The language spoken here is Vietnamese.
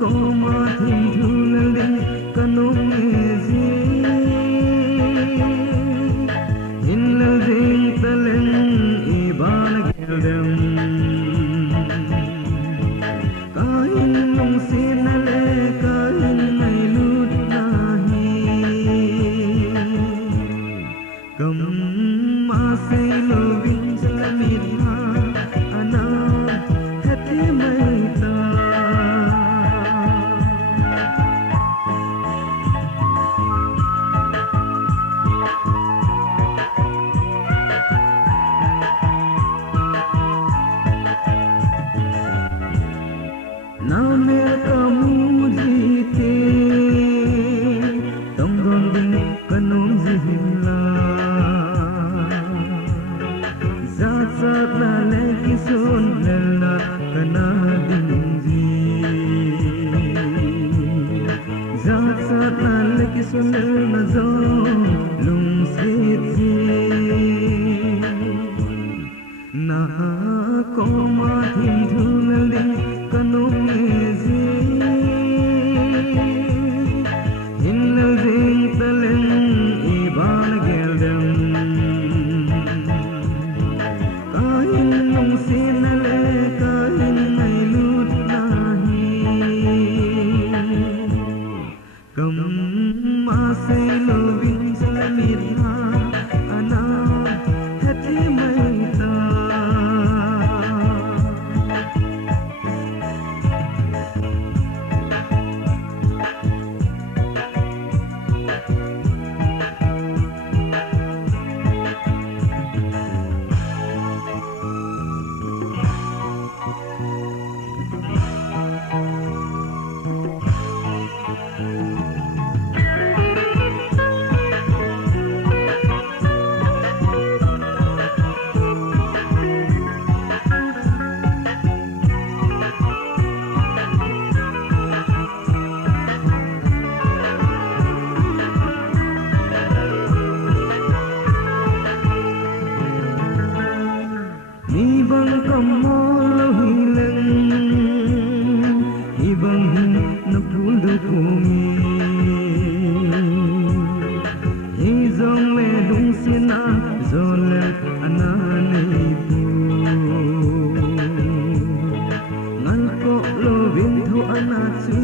có mà thình thương lên căn ôm nghe gì in lên riêng ta lên y ba là kêu đêm có in nông xin lệ có in ngày lút nahi cầm mà say lo vinh sa mít ha ana hati mai ta Namir kamu jite Tonggon ding kanum zihla Zat zat na leki sun lella kana ding ji Zat zat na leki sun lella zo lung sit ji Na ko ma thim thung leli kanum Ibang kamolo hilang Ibang napuldo kumi Izong ledong sina Zolet ananay po Ngalko lo binto anatsu